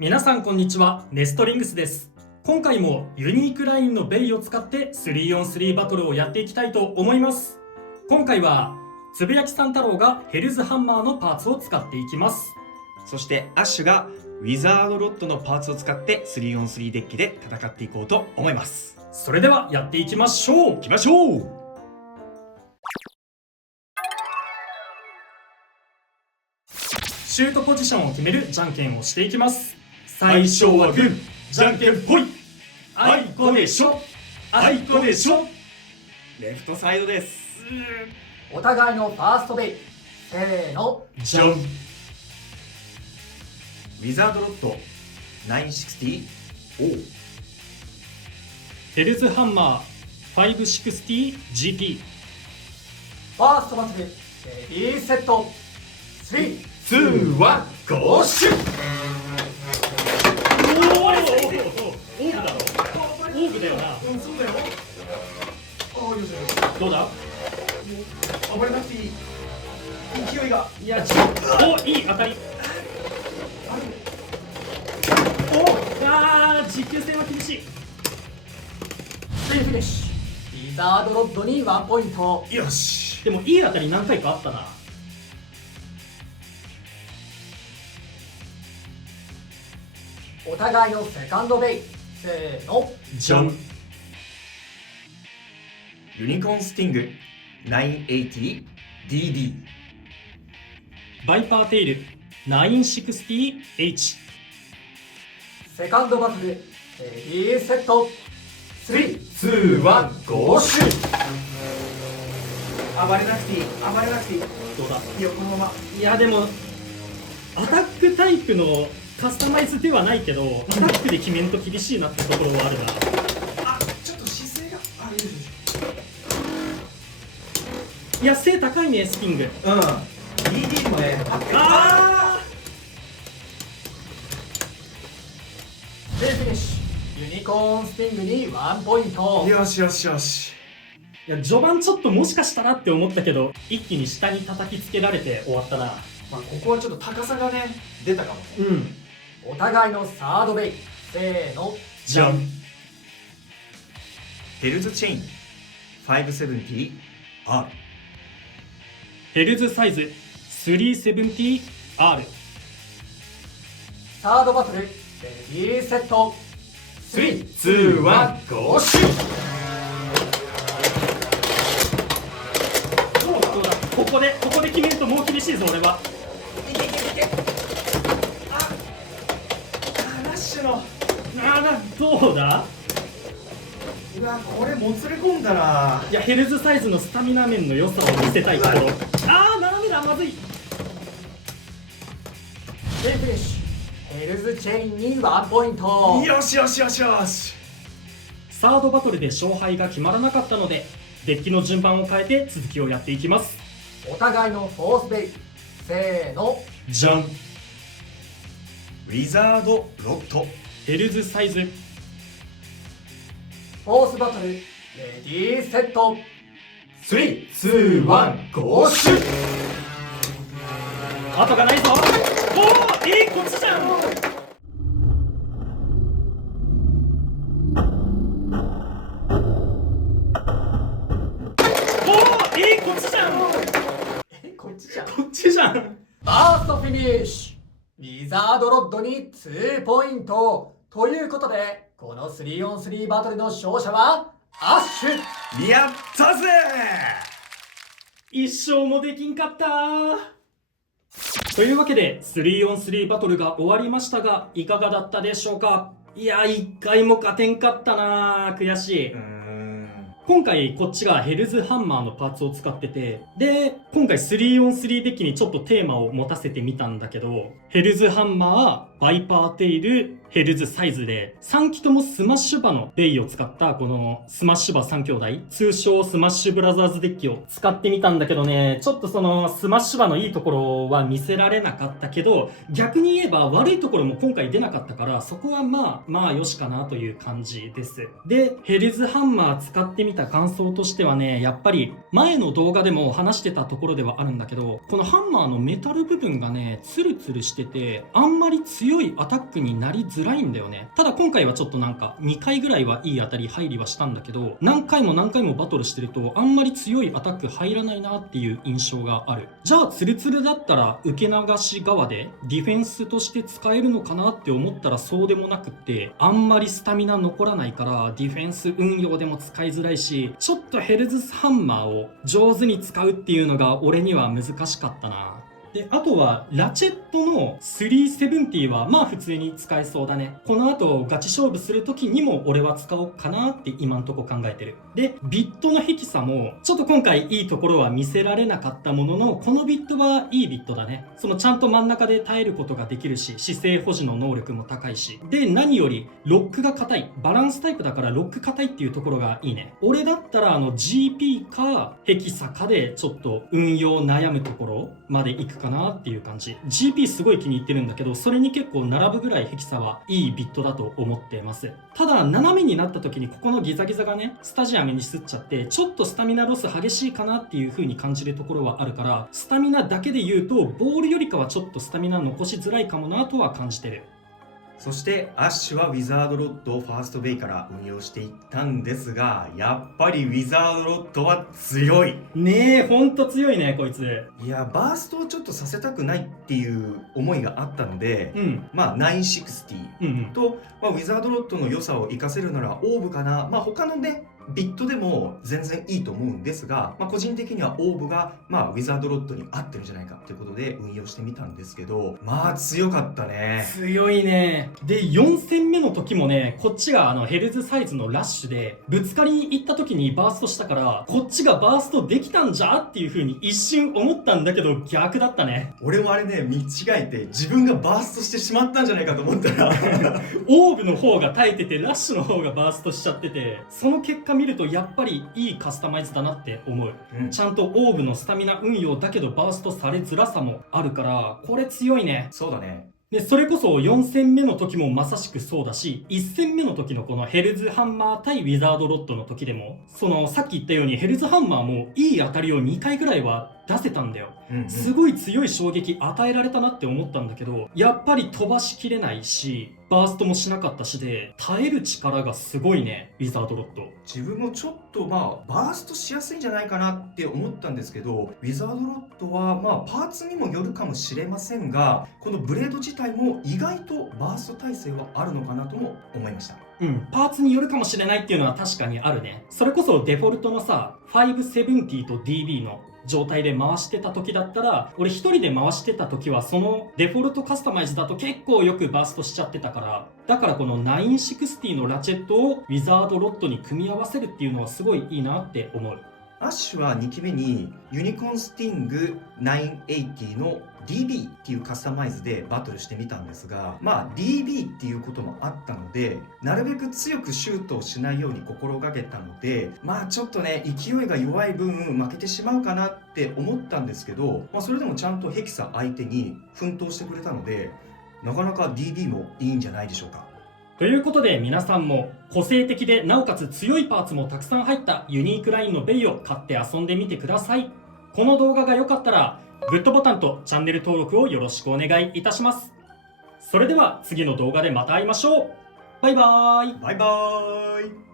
皆さんこんにちは、ネストリングスです。今回もユニークラインのベイを使って 3on3 バトルをやっていきたいと思います。今回はつぶやきさん太郎がヘルズハンマーのパーツを使っていきます。そしてアッシュがウィザードロッドのパーツを使って 3on3 デッキで戦っていこうと思います。それではやっていきましょう。行きましょう。シュートポジションを決めるじゃんけんをしていきます。最初はグー、じゃんけんぽい。あいこでしょ、あいこでしょ。レフトサイドです。お互いのファーストベイ、せーの、じゃん。ウィザードロッド960ヘルズハンマー 560GT。 ファーストバトル、レディーセット、3、 2、1、ゴーシュ。オーブだろ、オーブだよな。そうだよ。どうだ。暴れなくていい。勢いが。いや、お、いい当たり。持久戦は厳しい。フィニッシュ。ウィザードロッドに1ポイント。よし。でもいい当たり何回かあったな。お互いのセカンドベイ、せーの、じゃん。ユニコーンスティング 980DD。バイパーテイル 960H。 セカンドバトル、レディーセット、3、 2、1、ゴーシュ。暴れなくていい、暴れなくていい。どうだ。いいよ、このまま。いやでもアタックタイプのカスタマイズではないけど、アタックで決めんと厳しいなってところはあるな。あ、ちょっと姿勢が。あ、いいです。いや、背高いね、スティング。DD もね、あフィニッシュ。ユニコーンスティングに1ポイント。よしよしよし。いや、序盤ちょっともしかしたらって思ったけど、一気に下に叩きつけられて終わったな。まあ、ここはちょっと高さがね、出たかも。うん。お互いのサードベイ、せーの、じゃん。ヘルズチェイン 570R。ヘルズサイズ 370R。 サードバトル、レディーセット、3、 2、1、ゴーシュ。どうだ。ここで決めるともう厳しいぞ、俺は。いけいけいけ。ラッシュの。どうだ。うわ、これもつれ込んだな。いや、ヘルズサイズのスタミナ面の良さを見せたいところ。斜めだ、まずい。フィニッシュ。ヘルズチェインに1ポイント。よしよしよしよし。サードバトルで勝敗が決まらなかったので、デッキの順番を変えて続きをやっていきます。お互いのフォースベイ、せーの、じゃん。ウィザードロッドヘルズサイズ。フォースバトル、レディーセット、3、2、1、ゴーシュ。後がないぞ。おお、こっちじゃん。こっちじゃん。こっちじゃん。こっちじゃん。ファーストフィニッシュ。ウィザードロッドに2ポイント。ということで、この 3on3 バトルの勝者は、アッシュ。やったぜ。一勝もできんかった。というわけで 3on3 バトルが終わりましたが、いかがだったでしょうか。いや、一回も勝てんかったな。悔しい。今回こっちがヘルズハンマーのパーツを使ってて、で、今回 3on3 デッキにちょっとテーマを持たせてみたんだけど、ヘルズハンマー、バイパーテイル、ヘルズサイズで、3機ともスマッシュバのベイを使ったこのスマッシュバ3兄弟、通称スマッシュブラザーズデッキを使ってみたんだけどね、ちょっとそのスマッシュバのいいところは見せられなかったけど、逆に言えば悪いところも今回出なかったから、そこはまあよしかなという感じです。で、ヘルズハンマー使ってみみた感想としてはね、やっぱり前の動画でも話してたところではあるんだけど、このハンマーのメタル部分がね、ツルツルしてて、あんまり強いアタックになりづらいんだよね。ただ今回はちょっとなんか2回ぐらいはいい当たり入りはしたんだけど、何回も何回もバトルしてるとあんまり強いアタック入らないなっていう印象がある。じゃあツルツルだったら受け流し側でディフェンスとして使えるのかなって思ったらそうでもなくって、あんまりスタミナ残らないからディフェンス運用でも使いづらいし、ちょっとヘルズハンマーを上手に使うっていうのが俺には難しかったな。で、あとは、ラチェットの370は、まあ普通に使えそうだね。この後、ガチ勝負する時にも俺は使おうかなって今んとこ考えてる。で、ビットのヘキサも、ちょっと今回いいところは見せられなかったものの、このビットはいいビットだね。そのちゃんと真ん中で耐えることができるし、姿勢保持の能力も高いし。で、何より、ロックが硬い。バランスタイプだからロック硬いっていうところがいいね。俺だったらGP かヘキサかでちょっと運用悩むところまで行くかなっていう感じ。 GP すごい気に入ってるんだけど、それに結構並ぶぐらいヘキサはいいビットだと思ってます。ただ斜めになった時にここのギザギザがねスタジアムにすっちゃってちょっとスタミナロス激しいかなっていう風に感じるところはあるから、スタミナだけで言うとボールよりかはちょっとスタミナ残しづらいかもなとは感じてる。そしてアッシュはウィザードロッドをファーストベイから運用していったんですが、やっぱりウィザードロッドは強いねえ、ほんと強いねこいつ。いや、バーストをちょっとさせたくないっていう思いがあったので、まあ960と、ウィザードロッドの良さを活かせるならオーブかな。まあ他のねビットでも全然いいと思うんですが、個人的にはオーブがウィザードロッドに合ってるんじゃないかっていうことで運用してみたんですけど、まあ強かったね。強いね。で、4戦目の時もね、こっちがヘルズサイズのラッシュでぶつかりに行った時にバーストしたから、こっちがバーストできたんじゃっていう風に一瞬思ったんだけど逆だったね。俺もあれね、見違えて自分がバーストしてしまったんじゃないかと思ったらオーブの方が耐えててラッシュの方がバーストしちゃってて、その結果見るとやっぱりいいカスタマイズだなって思う。ちゃんとオーブのスタミナ運用だけどバーストされづらさもあるから、これ強いね。そうだね。で、それこそ4戦目の時もまさしくそうだし、1戦目の時のこのヘルズハンマー対ウィザードロッドの時でも、さっき言ったようにヘルズハンマーもいい当たりを2回ぐらいは出せたんだよ。すごい強い衝撃与えられたなって思ったんだけど、やっぱり飛ばしきれないし、バーストもしなかったしで、耐える力がすごいね、ウィザードロッド。自分もちょっとバーストしやすいんじゃないかなって思ったんですけど、ウィザードロッドはパーツにもよるかもしれませんが、このブレード自体も意外とバースト耐性はあるのかなとも思いました。パーツによるかもしれないっていうのは確かにあるね。それこそデフォルトのさ、570と DB の状態で回してた時だったら、俺一人で回してた時はそのデフォルトカスタマイズだと結構よくバーストしちゃってたから、だからこの960のラチェットをウィザードロッドに組み合わせるっていうのはすごいいいなって思う。アッシュは2期目にユニコーンスティング980の DB っていうカスタマイズでバトルしてみたんですが、DB っていうこともあったので、なるべく強くシュートをしないように心がけたので、ちょっとね勢いが弱い分負けてしまうかなって思ったんですけど、それでもちゃんとヘキサ相手に奮闘してくれたので、なかなか DB もいいんじゃないでしょうか。ということで皆さんも個性的でなおかつ強いパーツもたくさん入ったユニークラインのベイを買って遊んでみてください。この動画が良かったらグッドボタンとチャンネル登録をよろしくお願いいたします。それでは次の動画でまた会いましょう。バイバーイ。バイバーイ。